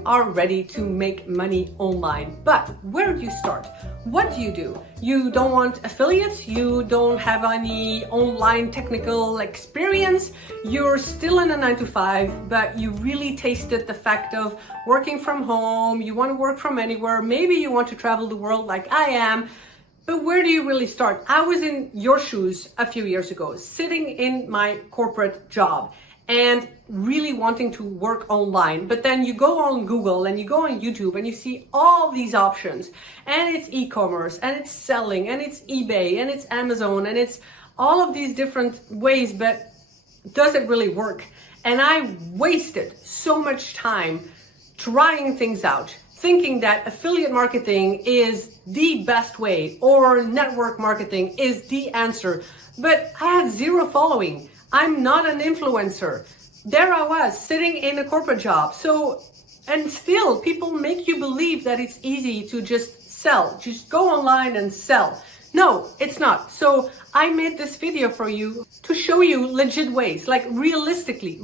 you are ready to make money online. But where do you start? What do? You don't want affiliates, you don't have any online technical experience, you're still in a 9-to-5, but you really tasted the fact of working from home, you want to work from anywhere, maybe you want to travel the world like I am. But where do you really start? I was in your shoes a few years ago, sitting in my corporate job and really wanting to work online. But then you go on Google and you go on YouTube and you see all these options, and it's e-commerce and it's selling and it's eBay and it's Amazon and it's all of these different ways, but does it really work? And I wasted so much time trying things out, thinking that affiliate marketing is the best way or network marketing is the answer. But I had zero following. I'm not an influencer. There I was sitting in a corporate job. And still people make you believe that it's easy to just sell, just go online and sell. No, it's not. So I made this video for you to show you legit ways, like realistically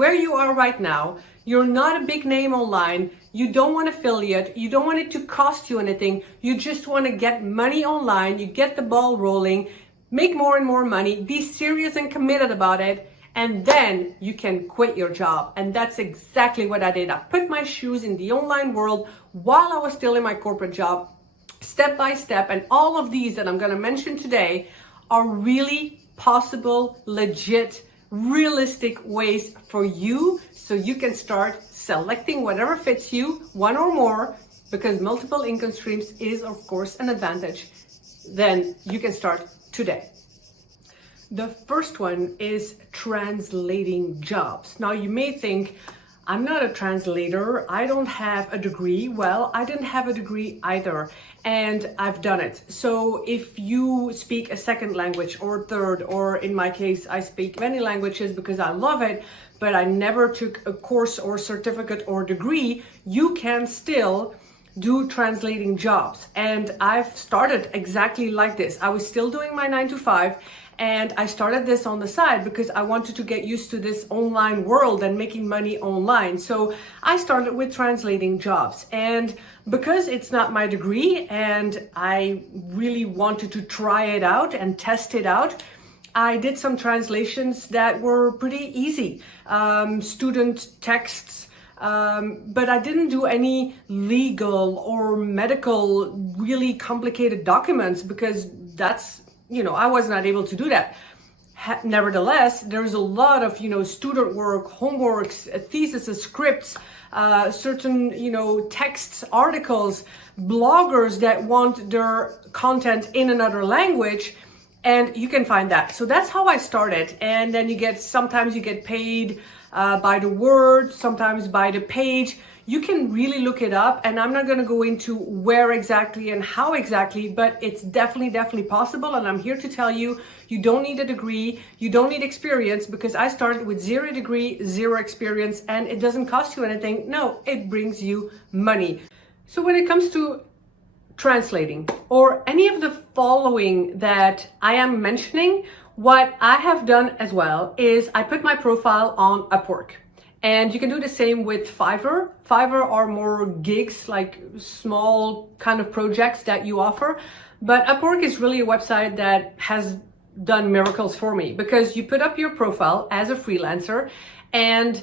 where you are right now. You're not a big name online. You don't want affiliate. You don't want it to cost you anything. You just want to get money online. You get the ball rolling, make more and more money, be serious and committed about it, and then you can quit your job. And that's exactly what I did. I put my shoes in the online world while I was still in my corporate job, step by step. And all of these that I'm going to mention today are really possible, legit, realistic ways for you, so you can start selecting whatever fits you, one or more, because multiple income streams is of course an advantage. Then you can start today. The first one is translating jobs. Now you may think, I'm not a translator, I don't have a degree. Well, I didn't have a degree either, and I've done it. So if you speak a second language or third, or in my case, I speak many languages because I love it, but I never took a course or certificate or degree, you can still do translating jobs. And I've started exactly like this. I was still doing my 9-to-5, and I started this on the side because I wanted to get used to this online world and making money online. So I started with translating jobs. And because it's not my degree and I really wanted to try it out and test it out, I did some translations that were pretty easy, student texts, but I didn't do any legal or medical, really complicated documents because that's, I was not able to do that. Nevertheless, there's a lot of, student work, homeworks, theses, scripts, certain, texts, articles, bloggers that want their content in another language. And you can find that. So that's how I started. And then sometimes you get paid by the word, sometimes by the page. You can really look it up, and I'm not going to go into where exactly and how exactly, but it's definitely possible. And I'm here to tell you, you don't need a degree, you don't need experience, because I started with 0 degree, 0 experience, and it doesn't cost you anything. No, it brings you money. So when it comes to translating or any of the following that I am mentioning, what I have done as well is I put my profile on Upwork. And you can do the same with Fiverr. Fiverr are more gigs, like small kind of projects that you offer. But Upwork is really a website that has done miracles for me, because you put up your profile as a freelancer and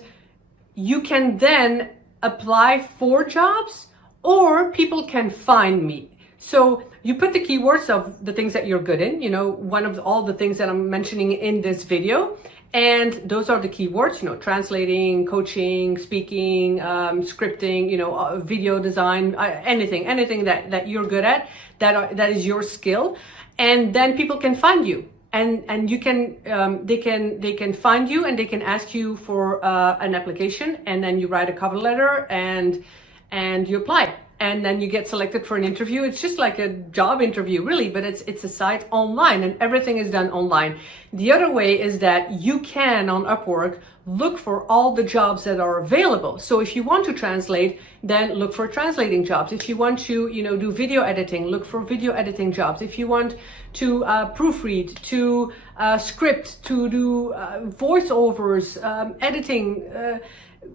you can then apply for jobs, or people can find me. So you put the keywords of the things that you're good in, one of all the things that I'm mentioning in this video. And those are the keywords, translating, coaching, speaking, scripting, video design, anything that you're good at, that is your skill. And then people can find you, and you can, they can find you, and they can ask you for an application, and then you write a cover letter and you apply. And then you get selected for an interview. It's just like a job interview, really, but it's a site online, and everything is done online. The other way is that you can, on Upwork, look for all the jobs that are available. So if you want to translate, then look for translating jobs. If you want to, do video editing, look for video editing jobs. If you want to proofread, to script, to do voiceovers, editing,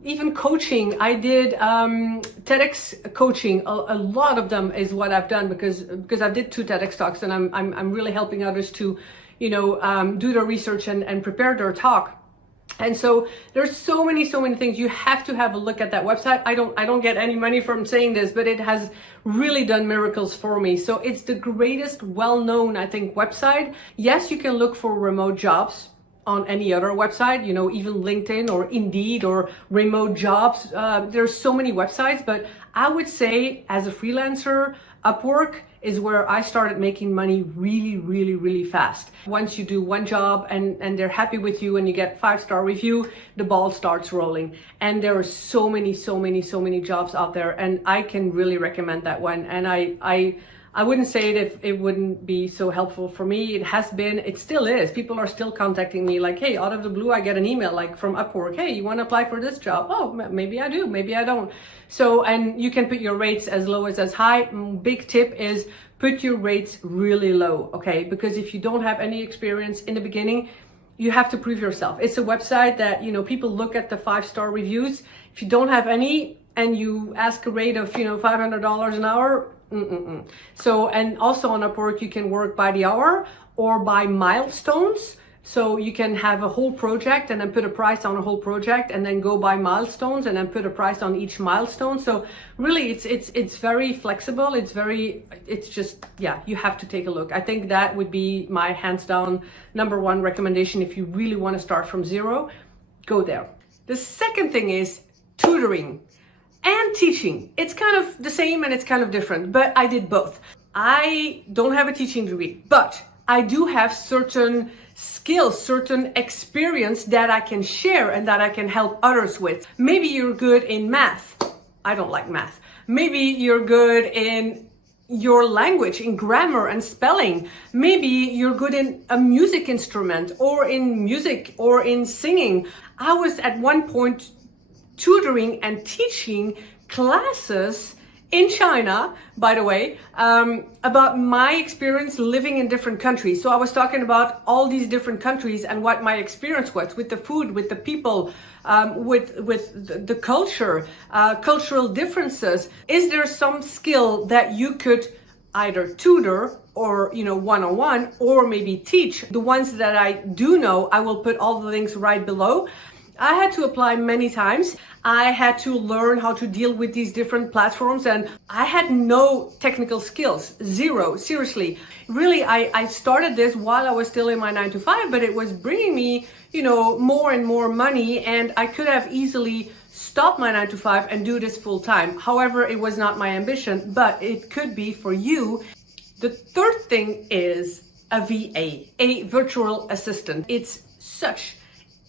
even coaching. I did TEDx coaching. A lot of them is what I've done because I did 2 TEDx talks, and I'm really helping others to, do their research and prepare their talk. And so there's so many things. You have to have a look at that website. I don't get any money from saying this, but it has really done miracles for me. So it's the greatest well-known, I think, website. Yes, you can look for remote jobs on any other website, even LinkedIn or Indeed or remote jobs. There's so many websites, but I would say as a freelancer, Upwork is where I started making money really fast. Once you do one job and they're happy with you and you get 5-star review, the ball starts rolling. And there are so many jobs out there, and I can really recommend that one. And I wouldn't say it if it wouldn't be so helpful for me. It has been, it still is. People are still contacting me like, hey, out of the blue, I get an email like from Upwork. Hey, you want to apply for this job? Oh, maybe I do, maybe I don't. So, and you can put your rates as low as high. Big tip is put your rates really low, okay? Because if you don't have any experience in the beginning, you have to prove yourself. It's a website that, people look at the 5-star reviews. If you don't have any and you ask a rate of, $500 an hour, So, and also on Upwork, you can work by the hour or by milestones. So you can have a whole project and then put a price on a whole project, and then go by milestones and then put a price on each milestone. So really it's very flexible. It's just, yeah, you have to take a look. I think that would be my hands down #1 recommendation. If you really want to start from zero, go there. The second thing is tutoring and teaching. It's kind of the same and it's kind of different, but I did both. I don't have a teaching degree, but I do have certain skills, certain experience that I can share and that I can help others with. Maybe you're good in math. I don't like math. Maybe you're good in your language, in grammar and spelling. Maybe you're good in a music instrument or in music or in singing. I was at one point tutoring and teaching classes in China, by the way, about my experience living in different countries. So I was talking about all these different countries and what my experience was with the food, with the people, with the culture, cultural differences. Is there some skill that you could either tutor or, one-on-one, or maybe teach? The ones that I do know, I will put all the links right below. I had to apply many times. I had to learn how to deal with these different platforms, and I had no technical skills, zero, seriously. Really, I started this while I was still in my 9-to-5, but it was bringing me, more and more money, and I could have easily stopped my 9-to-5 and do this full time. However, it was not my ambition, but it could be for you. The third thing is a VA, a virtual assistant. It's such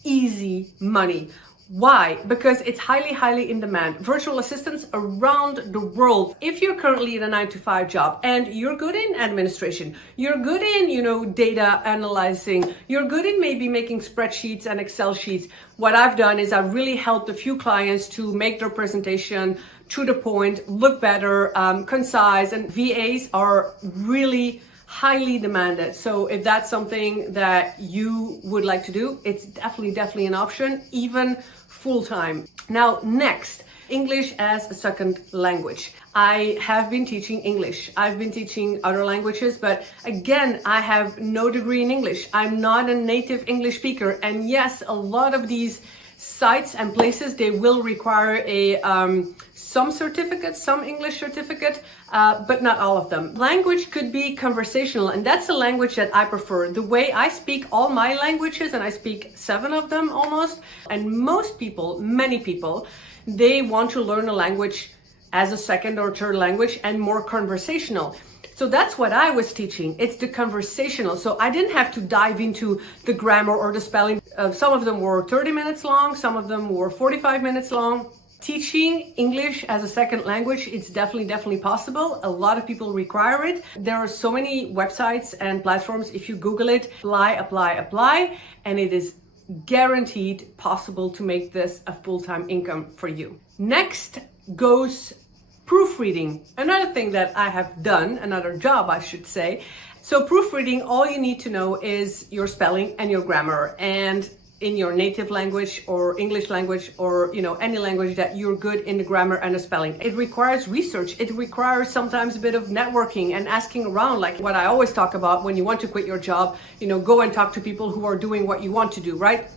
easy money. Why? Because it's highly in demand. Virtual assistants around the world. If you're currently in a 9-to-5 job and you're good in administration, you're good in, data analyzing, you're good in maybe making spreadsheets and Excel sheets. What I've done is I've really helped a few clients to make their presentation to the point, look better, concise, and VAs are really highly demanded. So if that's something that you would like to do, it's definitely an option, even full-time. Now, next, English as a second language. I have been teaching English. I've been teaching other languages, but again, I have no degree in English. I'm not a native English speaker. And yes, a lot of these sites and places, they will require some certificates, some English certificate, but not all of them. Language could be conversational, and that's a language that I prefer. The way I speak all my languages, and I speak 7 of them almost, and most people, many people, they want to learn a language as a second or third language and more conversational. So that's what I was teaching. It's the conversational. So I didn't have to dive into the grammar or the spelling. Some of them were 30 minutes long. Some of them were 45 minutes long. Teaching English as a second language, it's definitely possible. A lot of people require it. There are so many websites and platforms. If you Google it, apply, and it is guaranteed possible to make this a full-time income for you. Next goes proofreading, another thing that I have done, another job I should say. So proofreading, all you need to know is your spelling and your grammar. And in your native language or English language or any language that you're good in the grammar and the spelling. It requires research. It requires sometimes a bit of networking and asking around, like what I always talk about when you want to quit your job, go and talk to people who are doing what you want to do, right?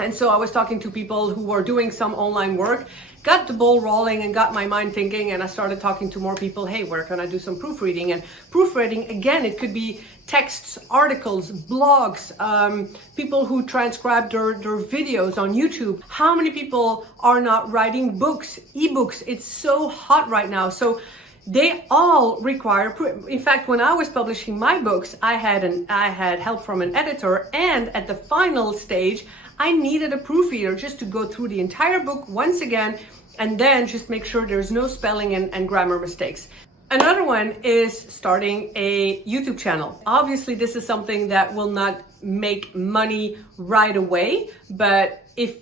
And so I was talking to people who were doing some online work, got the ball rolling and got my mind thinking, and I started talking to more people. Hey, where can I do some proofreading? And proofreading, again, it could be texts, articles, blogs, people who transcribe their videos on YouTube. How many people are not writing books, ebooks? It's so hot right now. So they all require, in fact, when I was publishing my books, I had help from an editor, and at the final stage, I needed a proofreader just to go through the entire book once again, and then just make sure there's no spelling and grammar mistakes. Another one is starting a YouTube channel. Obviously, this is something that will not make money right away, but if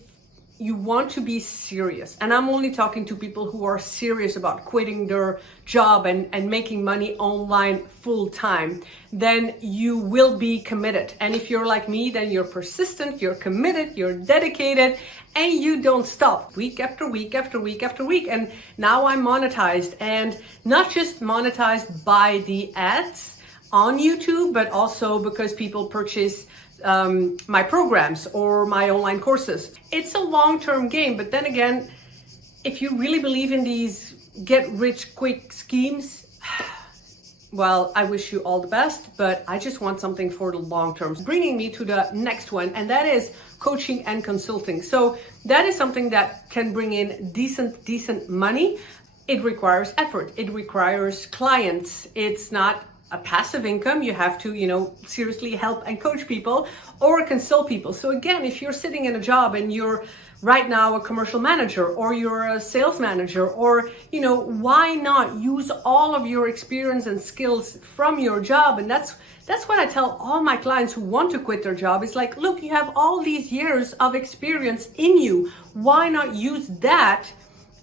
you want to be serious, and I'm only talking to people who are serious about quitting their job and making money online full time, then you will be committed. And if you're like me, then you're persistent, you're committed, you're dedicated, and you don't stop week after week after week after week. And now I'm monetized, and not just monetized by the ads on YouTube, but also because people purchase my programs or my online courses. It's a long-term game, but then again, if you really believe in these get-rich-quick schemes, well, I wish you all the best, but I just want something for the long term. Bringing me to the next one, and that is coaching and consulting. So that is something that can bring in decent money. It requires effort. It requires clients. It's not a passive income. You have to, seriously help and coach people or consult people. So again, if you're sitting in a job and you're right now a commercial manager, or you're a sales manager, or, why not use all of your experience and skills from your job? And that's what I tell all my clients who want to quit their job. It's like, look, you have all these years of experience in you. Why not use that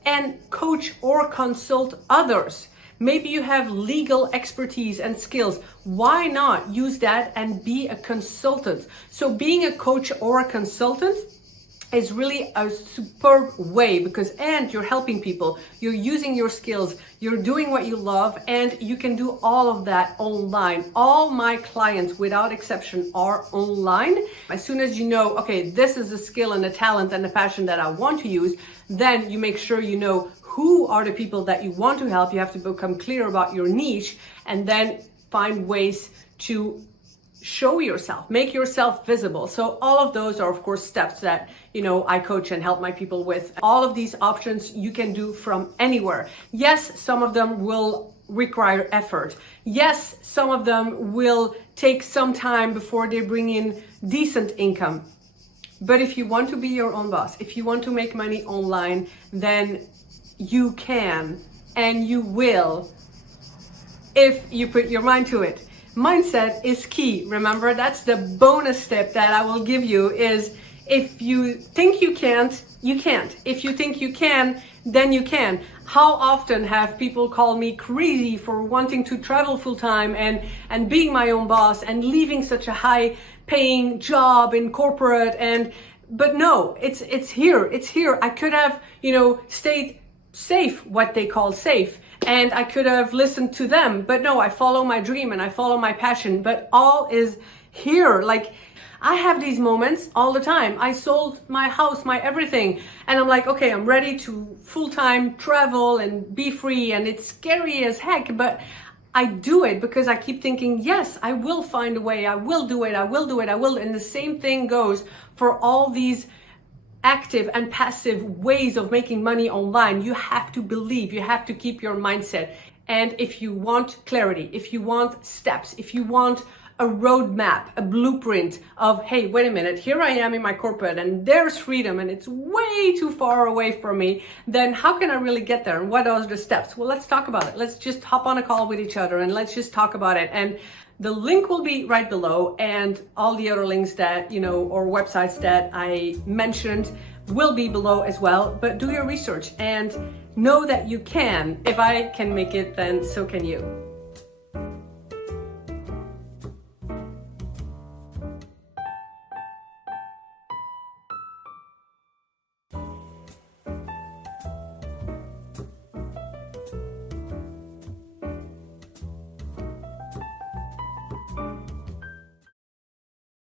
and coach or consult others? Maybe you have legal expertise and skills. Why not use that and be a consultant? So being a coach or a consultant is really a superb way, because you're helping people, you're using your skills, you're doing what you love, and you can do all of that online. All my clients, without exception, are online. As soon as you know, okay, this is the skill and the talent and the passion that I want to use, then you make sure you know who are the people that you want to help. You have to become clear about your niche, and then find ways to show yourself, make yourself visible. So all of those are, of course, steps that, I coach and help my people with. All of these options you can do from anywhere. Yes, some of them will require effort. Yes, some of them will take some time before they bring in decent income. But if you want to be your own boss, if you want to make money online, then you can and you will if you put your mind to it. Mindset is key. Remember, that's the bonus tip that I will give you is, if you think you can't, you can't. If you think you can, then you can. How often have people called me crazy for wanting to travel full time and being my own boss and leaving such a high paying job in corporate, but no, it's here. I could have, stayed safe, what they call safe, and I could have listened to them, but no, I follow my dream and I follow my passion. But all is here. Like, I have these moments all the time. I sold my house, my everything, and I'm like, okay, I'm ready to full-time travel and be free, and it's scary as heck, but I do it because I keep thinking, yes, I will find a way, I will do it, and the same thing goes for all these active and passive ways of making money online. You have to believe, you have to keep your mindset. And if you want clarity, if you want steps, if you want a roadmap, a blueprint of, hey, wait a minute, here I am in my corporate and there's freedom and it's way too far away from me, then how can I really get there? And what are the steps? Well, let's talk about it. Let's just hop on a call with each other and let's just talk about it. And the link will be right below, and all the other links that, or websites that I mentioned will be below as well. But do your research and know that you can. If I can make it, then so can you. Bye.